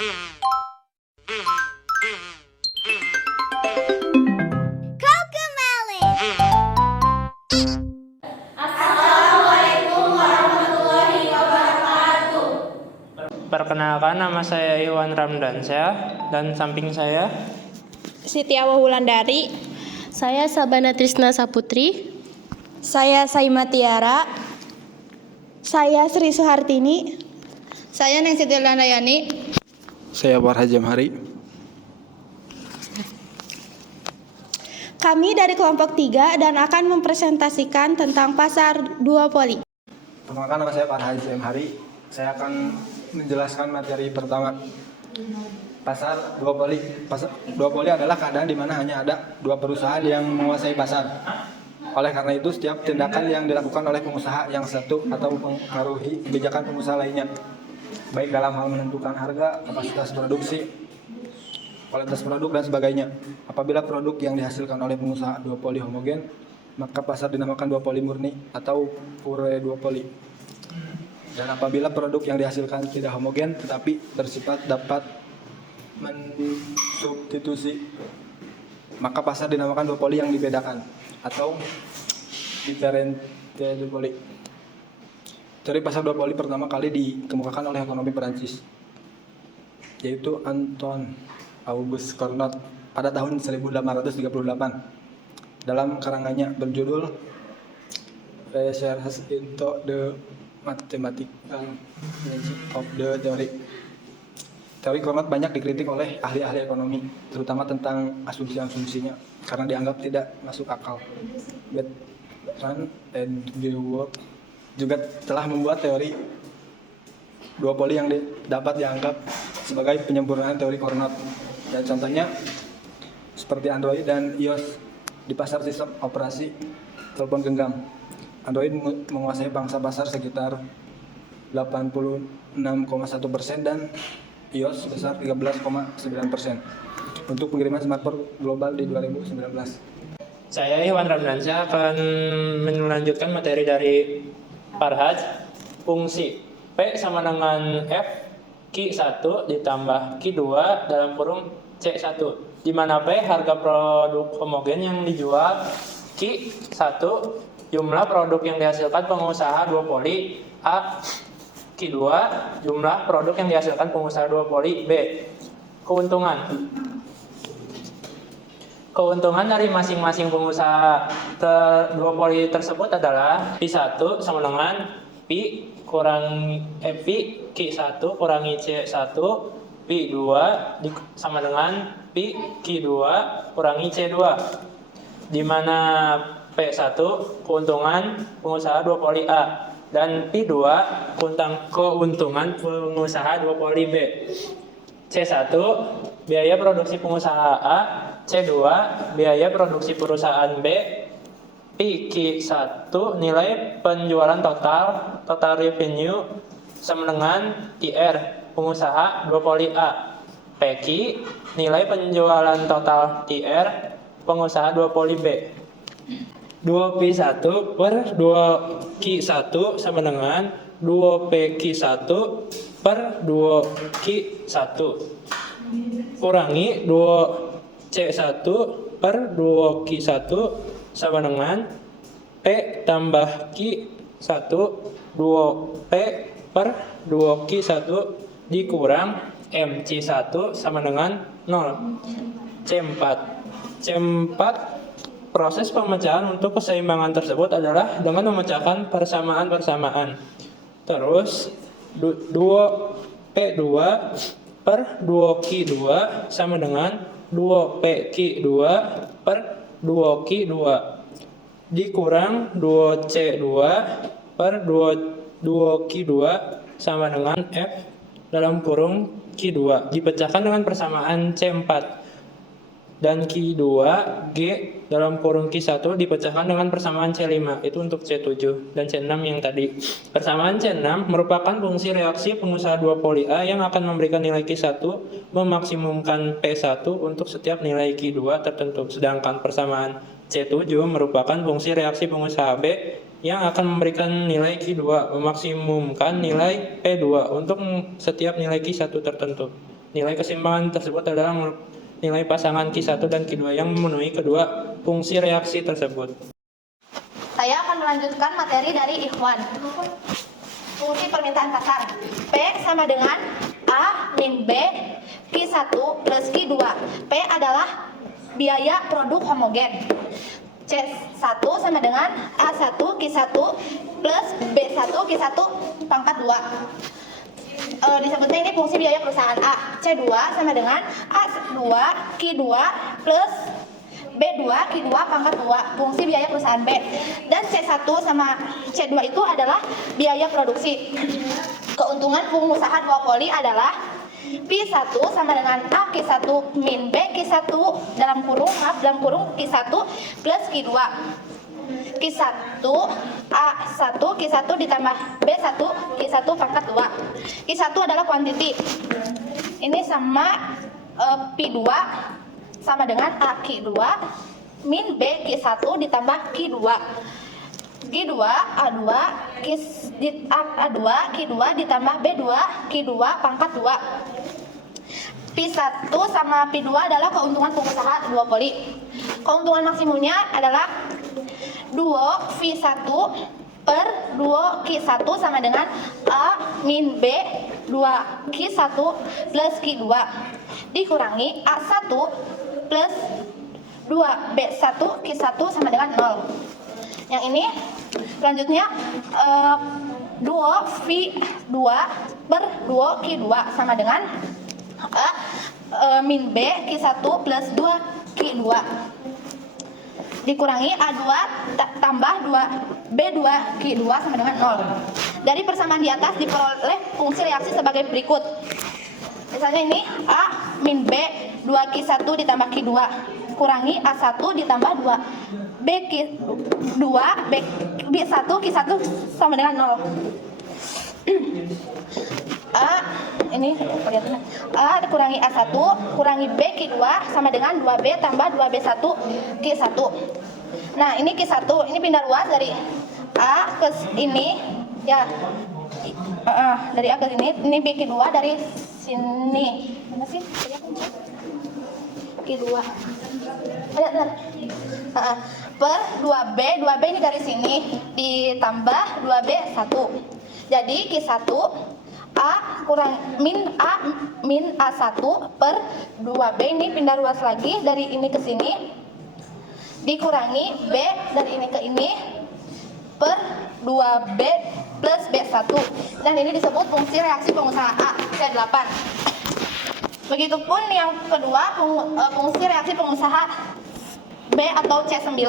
Perkenalkan, nama saya Iwan Ramdansyah dan samping saya Siti Awah Wulandari. Saya Sabana Trisna Saputri. Saya Saima Tiara. Saya Sri Suhartini. Saya Neng Siti Landayani. Saya Farha Jamhari. Kami dari kelompok 3 dan akan mempresentasikan tentang pasar duopoli. Perkenalkan, nama saya Farha Jamhari. Saya akan menjelaskan materi pertama. Pasar duopoli. Pasar duopoli adalah keadaan di mana hanya ada dua perusahaan yang menguasai pasar. Oleh karena itu, setiap tindakan yang dilakukan oleh pengusaha yang satu atau mempengaruhi kebijakan pengusaha lainnya, baik dalam hal menentukan harga, kapasitas produksi, kualitas produk, dan sebagainya. Apabila produk yang dihasilkan oleh pengusaha duopoli homogen, maka pasar dinamakan duopoli murni atau pure duopoli. Dan apabila produk yang dihasilkan tidak homogen tetapi bersifat dapat mensubstitusi, maka pasar dinamakan duopoli yang dibedakan atau differential duopoli. Teori pasar duopoli pertama kali dikemukakan oleh ekonomi Perancis, yaitu Antoine Auguste Carnot pada tahun 1838 dalam karangannya berjudul Recherches into the Mathematical Logic of the Theory. Teori Carnot banyak dikritik oleh ahli-ahli ekonomi, terutama tentang asumsi-asumsinya, karena dianggap tidak masuk akal. Bertrand and Gilbert juga telah membuat teori duopoli yang dapat dianggap sebagai penyempurnaan teori Carnot. Dan contohnya seperti Android dan iOS di pasar sistem operasi telepon genggam. Android menguasai pangsa pasar sekitar 86,1% dan iOS sebesar 13,9% untuk pengiriman smartphone global di 2019. Saya Iwan Ramdansyah akan melanjutkan materi dari Farhad. Fungsi P sama dengan F Q1 ditambah Q2 dalam kurung C1, di mana P harga produk homogen yang dijual, Q1 jumlah produk yang dihasilkan pengusaha duopoli, A Q2 jumlah produk yang dihasilkan pengusaha duopoli, B keuntungan. Keuntungan dari masing-masing pengusaha duopoli tersebut adalah P1 sama dengan P Q1 kurangi C1, P2 sama dengan P Q2 kurangi C2, di mana P1 keuntungan pengusaha duopoli A dan P2 keuntungan pengusaha duopoli B. C1 biaya produksi pengusaha A, C2 biaya produksi perusahaan B, Q1 nilai penjualan total revenue sama dengan TR pengusaha duopoli A, PQ nilai penjualan total TR pengusaha duopoli B. 2P1 per 2Q1 sama dengan 2PQ1 per 2Q1 kurangi 2C1 per 2Q1 sama dengan P tambah Q1 2P per 2Q1 dikurang MC1 sama dengan 0. C4 proses pemecahan untuk keseimbangan tersebut adalah dengan memecahkan persamaan-persamaan. Terus 2P2 per 2Q2 sama dengan 2PQ2 per 2Q2 dikurang 2C2 per 2Q2 sama dengan F dalam kurung Q2 dipecahkan dengan persamaan C4 dan Q2G dalam kurung Q1 dipecahkan dengan persamaan C5, itu untuk C7 dan C6 yang tadi. Persamaan C6 merupakan fungsi reaksi pengusaha duopoli A yang akan memberikan nilai Q1 memaksimumkan P1 untuk setiap nilai Q2 tertentu, sedangkan persamaan C7 merupakan fungsi reaksi pengusaha B yang akan memberikan nilai Q2 memaksimumkan nilai P2 untuk setiap nilai Q1 tertentu. Nilai keseimbangan tersebut adalah nilai pasangan Q1 dan Q2 yang memenuhi kedua fungsi reaksi tersebut. Saya akan melanjutkan materi dari Ikhwan. Fungsi permintaan pasar. P sama dengan A min B Q1 plus Q2. P adalah biaya produk homogen. C1 sama dengan A1 Q1 plus B1 Q1 pangkat 2. Disebutnya ini fungsi biaya perusahaan A. C2 sama dengan A2 Q2 plus B2 Q2 pangkat 2, fungsi biaya perusahaan B. Dan C1 sama C2 itu adalah biaya produksi. Keuntungan pengusaha duopoli adalah P1 sama dengan A Q1 min B Q1 dalam kurung Q1 plus Q2. Q1 A1 Q1 ditambah B1 Q1 pangkat 2. Q1 adalah kuantiti. Ini sama P2 sama dengan A Q2 min B Q1 ditambah Q2. Q2 A2 Q2 ditambah B2 Q2 pangkat 2. P1 sama P2 adalah keuntungan pengusaha duopoli. Keuntungan maksimumnya adalah duo V1 per duo Q1 sama dengan A min B 2 Q1 plus Q2 dikurangi A1 plus 2 B1 Q1 sama dengan 0. Yang ini selanjutnya duo V2 per duo Q2 sama dengan A min B Q1 plus 2 Q2 dikurangi A2 tambah 2 B2 Q2 sama dengan 0. Dari persamaan di atas diperoleh fungsi reaksi sebagai berikut. Misalnya ini A min B 2Q1 ditambah Q2 kurangi A1 ditambah 2 B2 B1 Q1 sama dengan 0. Ini kelihatan. A kurangi A1 kurangi B Q2 sama dengan 2B tambah 2B1 Q1. Nah ini Q1 ini pindah luas dari A ke ini ya. Dari A ke sini, ini B Q2 dari sini. Mana sih? Q2. Per 2B ini dari sini ditambah 2B1. Jadi Q1 A kurang min A1 per 2B ini pindah luas lagi dari ini ke sini dikurangi B dari ini ke ini per 2B plus B1 dan ini disebut fungsi reaksi pengusaha A C8. Begitupun yang kedua fungsi reaksi pengusaha B atau C9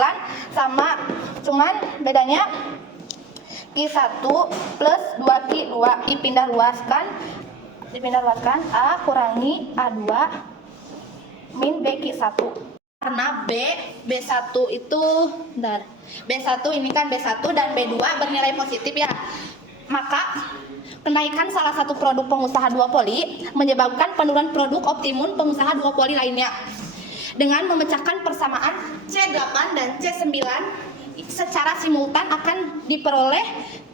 sama, cuman bedanya Q1 plus 2Q2 dipindah luaskan A kurangi A2 min BQ1 karena B1 itu B1 ini kan B1 dan B2 bernilai positif ya, maka kenaikan salah satu produk pengusaha duopoli menyebabkan penurunan produk optimum pengusaha duopoli lainnya. Dengan memecahkan persamaan C8 dan C9 secara simultan akan diperoleh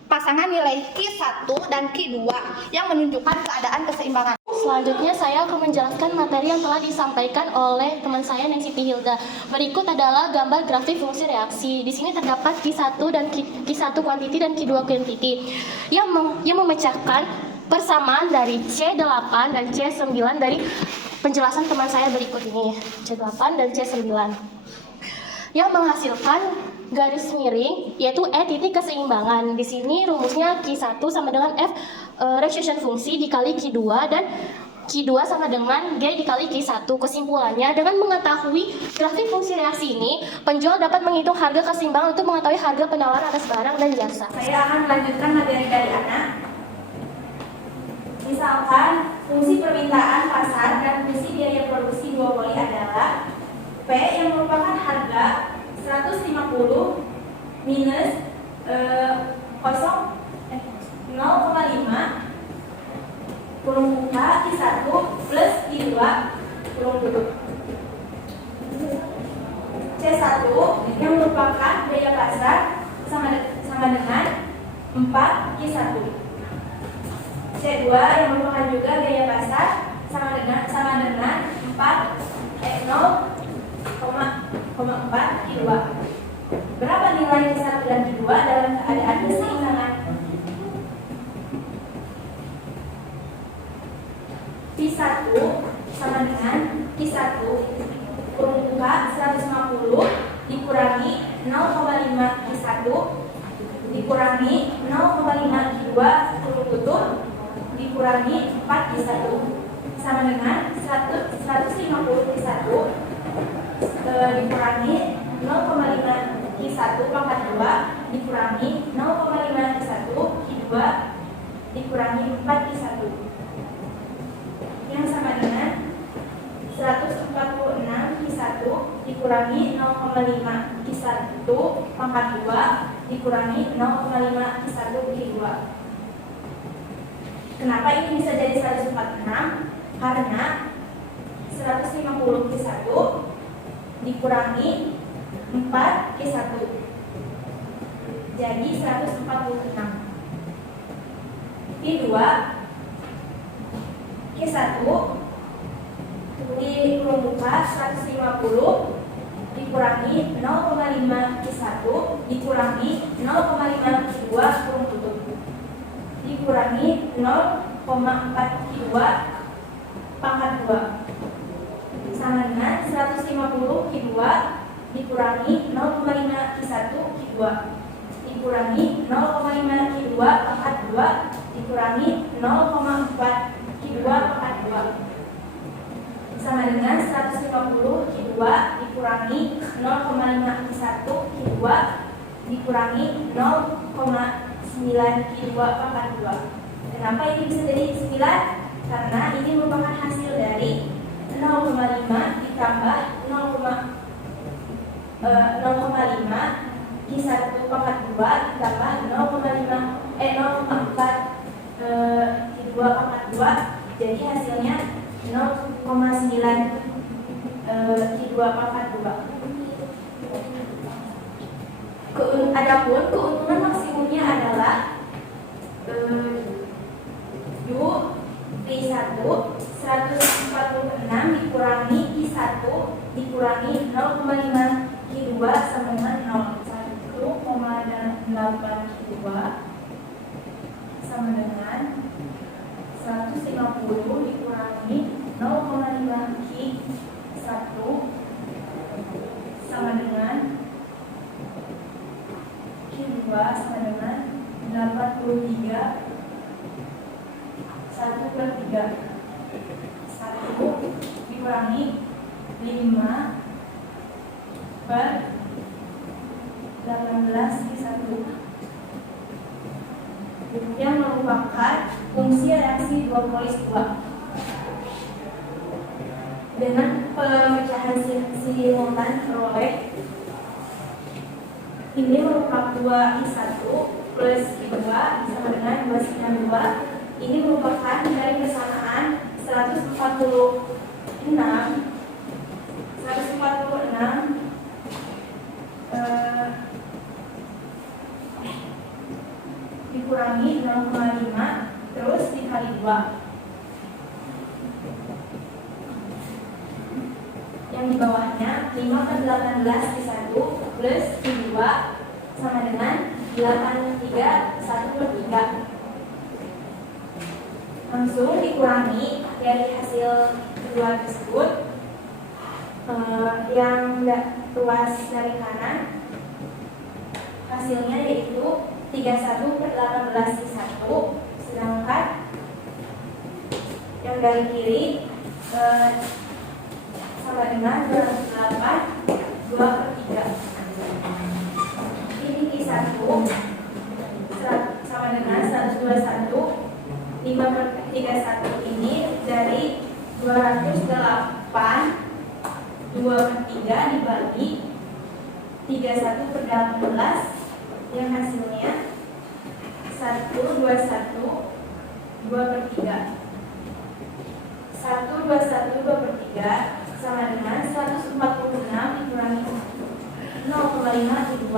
pasangan nilai Q1 dan Q2 yang menunjukkan keadaan keseimbangan. Selanjutnya saya akan menjelaskan materi yang telah disampaikan oleh teman saya Nancy Hilda. Berikut adalah gambar grafik fungsi reaksi. Di sini terdapat Q1 dan Q1 quantity dan Q2 quantity yang memecahkan persamaan dari C8 dan C9 dari penjelasan teman saya berikut ini. C8 dan C9 yang menghasilkan garis miring yaitu E titik keseimbangan. Di sini rumusnya Q1 sama dengan F restriction fungsi dikali Q2 dan Q2 sama dengan G dikali Q1. Kesimpulannya, dengan mengetahui grafik fungsi reaksi ini, penjual dapat menghitung harga keseimbangan untuk mengetahui harga penawaran atas barang dan jasa. Saya akan melanjutkan materi dari Ana. Misalkan fungsi permintaan pasar dan fungsi biaya produksi duopoli adalah P yang merupakan harga 150 minus 0,5 kurung buka Q1 plus Q2 kurung tutup. C1 yang merupakan biaya pasar sama dengan 4 Q1. C2 yang merupakan juga biaya pasar sama dengan 0,4 Q2. Berapa nilai Q1 dan Q2 dalam keadaan keseimbangan? Q1 sama dengan Q1 kurung buka 150 dikurangi 0,5 Q1 dikurangi 0,5 Q2 kurung tutup dikurangi 4 Q1 sama dengan 150 Q1 dikurangi 0,5 Q1 pangkat 2 dikurangi 0,5 Q1 Q2 dikurangi 4 Q1 yang sama dengan 146 Q1 dikurangi 0,5 Q1 pangkat 2 dikurangi 0,5 Q1 Q2. Kenapa ini bisa jadi 146? Karena 150 Q1 dikurangi 4 Q1 jadi 146. Q2 Q1 di kurung buka 150 dikurangi 0,5 Q1 dikurangi 0,5 Q2 kurung tutup dikurangi 0,4 Q2 pangkat 2 sama dengan 150 Q2 dikurangi 0,5 Q1 Q2 dikurangi 0,5 Q2 pangkat 2 dikurangi 0,4 Q2 pangkat 2 sama dengan 150 Q2 dikurangi 0,5 Q1 Q2 dikurangi 0,9 Q2 pangkat 2. Kenapa ini bisa jadi 9? Karena ini merupakan hasil dari 0,5 ditambah 0,5 Q1 pangkat 2 ditambah 0,4 Q2 pangkat 2 jadi hasilnya 0,9 Q2 pangkat 2. Adapun keuntungan maksimumnya adalah Q1 146 dikurangi Q1 dikurangi 0,5 Q2 sama dengan 1,8 Q2 sama dengan 150 dikurangi 0,5 Q1 sama dengan Q2 sama dengan 83 1/3 1 dikurangi 5 per 18 Q1 yang merupakan fungsi reaksi glukolis 2. Dengan pemecahan simultan peroleh ini merupakan 2I1 plus I2 sama dengan 292. Ini merupakan dari kesamaan 146 dikurangi 0,5 terus dikali 2 yang di bawahnya 5/18 Q1 plus Q2 sama dengan 83 1/3 langsung dikurangi dari hasil kedua tersebut yang luas dari kanan hasilnya yaitu 31/18 Q1 sedangkan yang dari kiri sama dengan 208 2/3 ini Q1 sama dengan 121 5/31 ini dari 208 2/3 dibagi 31/18 yang hasilnya 121 2/3 121 2/3 sama dengan 146 dikurangi 0,5 Q2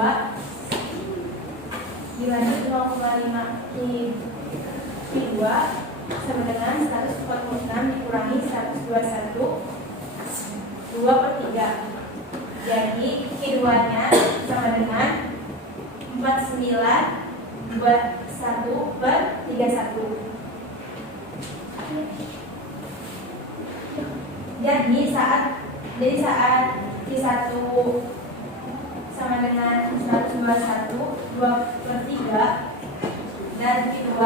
dibagi 0,5 Q2 sama dengan 146 246 dikurangi 121 2/3. Jadi Q2-nya sama dengan 4921/31. Jadi saat Q1 sama dengan 121 2/3 dan Q2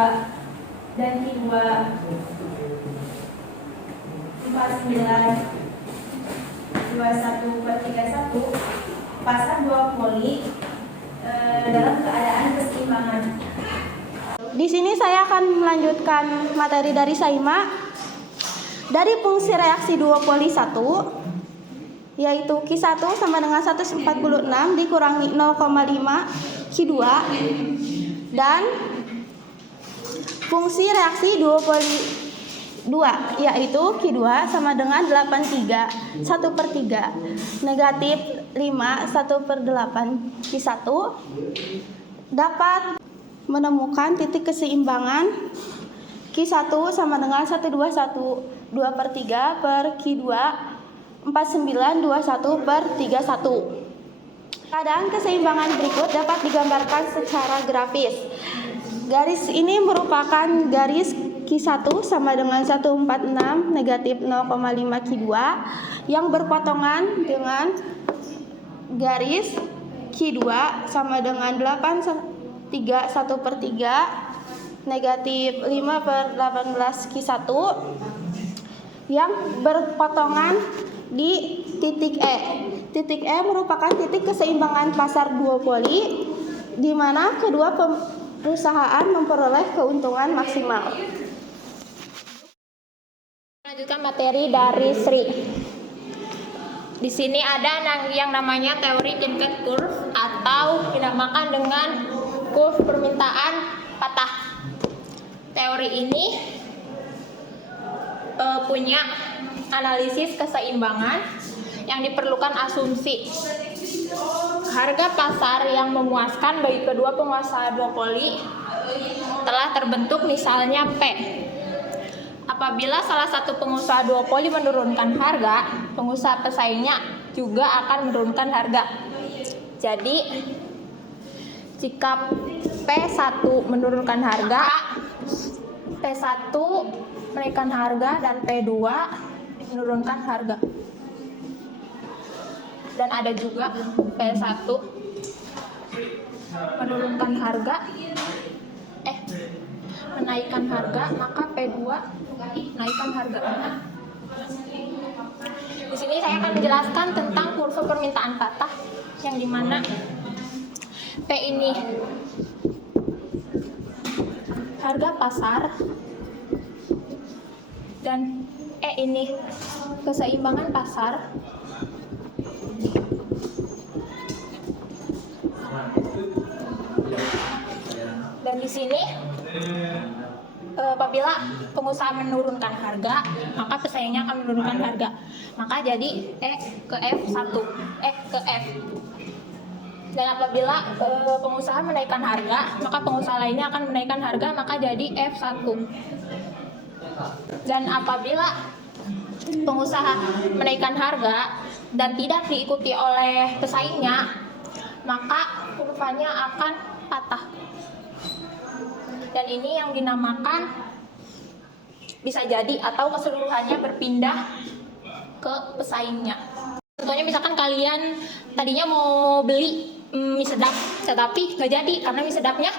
4921/31, pasang dua poli dalam keadaan keseimbangan. Di sini saya akan melanjutkan materi dari Saima. Dari fungsi reaksi dua poli 1, yaitu Q1 sama dengan 146 dikurangi 0,5 Q2, dan fungsi reaksi dua poli 2, yaitu Q2 sama dengan 83 1/3 negatif 5 1/8 Q1, dapat menemukan titik keseimbangan Q1 sama dengan 121 2/3 per Q2 4921/31. Keadaan keseimbangan berikut dapat digambarkan secara grafis. Garis ini merupakan garis Q1 sama dengan 146 negatif 0,5 Q2 yang berpotongan dengan garis Q2 sama dengan 83 1/3 negatif 5/18 Q1 yang berpotongan di titik E. Titik E merupakan titik keseimbangan pasar duopoli di mana kedua perusahaan memperoleh keuntungan maksimal. Lanjutkan materi dari Sri. Di sini ada yang namanya teori Jenkin curve atau dinamakan dengan curve permintaan patah. Teori ini punya analisis keseimbangan yang diperlukan asumsi harga pasar yang memuaskan bagi kedua pengusaha duopoli telah terbentuk, misalnya P. Apabila salah satu pengusaha duopoli menurunkan harga, pengusaha pesaingnya juga akan menurunkan harga. Jadi jika P1 menurunkan harga, P1 menaikkan harga, dan P2 menurunkan harga. Dan ada juga P1 menurunkan harga, menaikkan harga, maka P2 menaikkan harga. Di sini saya akan menjelaskan tentang kurva permintaan patah, yang dimana P ini harga pasar dan E ini keseimbangan pasar. Dan di sini apabila pengusaha menurunkan harga, maka pesaingnya akan menurunkan harga. Maka jadi E ke F1, E ke F. Dan apabila pengusaha menaikkan harga, maka pengusaha lainnya akan menaikkan harga, maka jadi F1. Dan apabila pengusaha menaikkan harga dan tidak diikuti oleh pesaingnya, maka kurvanya akan patah. Dan ini yang dinamakan bisa jadi atau keseluruhannya berpindah ke pesaingnya. Contohnya misalkan kalian tadinya mau beli mie sedap, tetapi nggak jadi karena mie sedapnya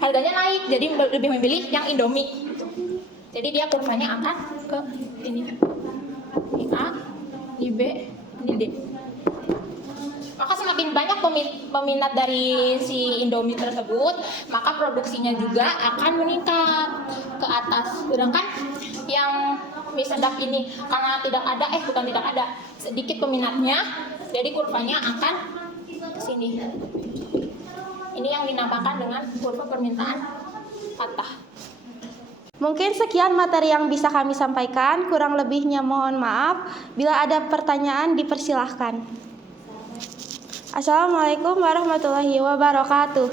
harganya naik, jadi lebih memilih yang Indomie. Jadi dia kurvanya akan ke ini, di A, di B, di D. Maka semakin banyak peminat dari si Indomie tersebut, maka produksinya juga akan meningkat ke atas. Sedangkan yang mie sedap ini karena bukan tidak ada, sedikit peminatnya, jadi kurvanya akan ke sini. Ini yang dinamakan dengan kurva permintaan patah. Mungkin sekian materi yang bisa kami sampaikan, kurang lebihnya mohon maaf. Bila ada pertanyaan dipersilahkan. Assalamualaikum warahmatullahi wabarakatuh.